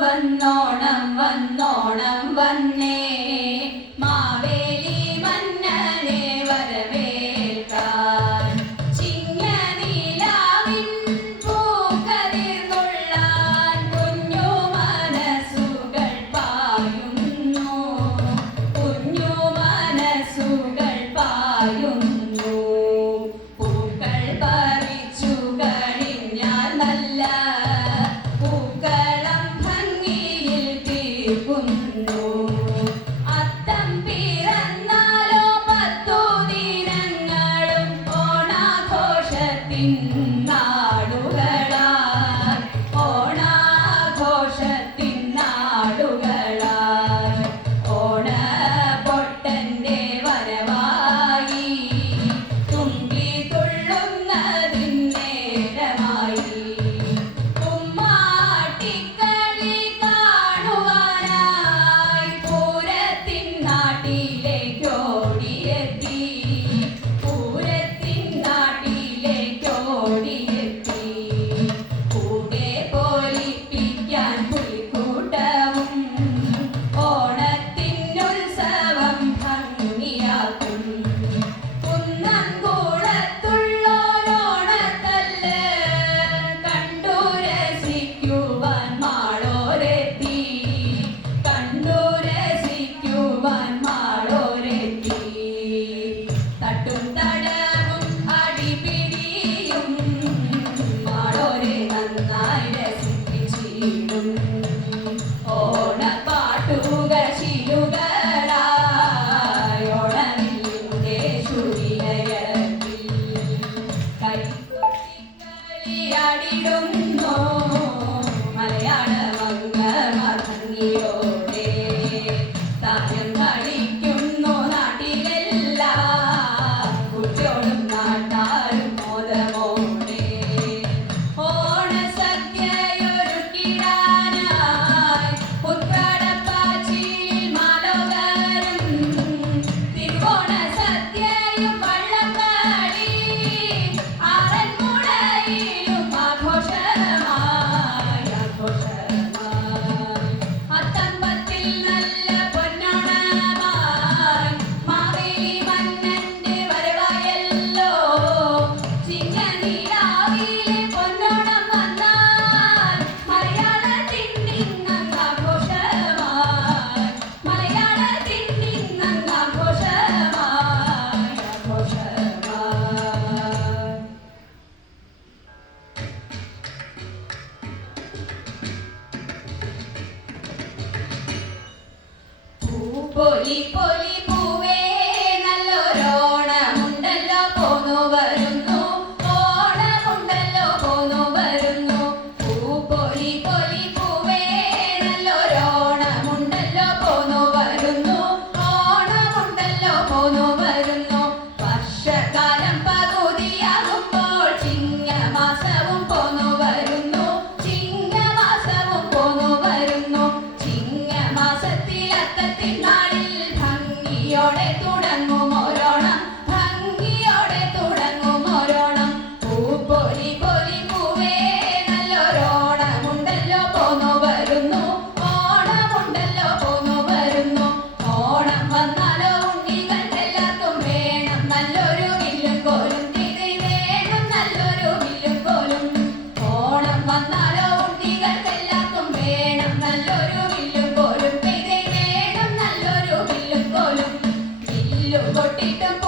വന്നോണം വന്നോണം വന്നേ Thank you. to of potato.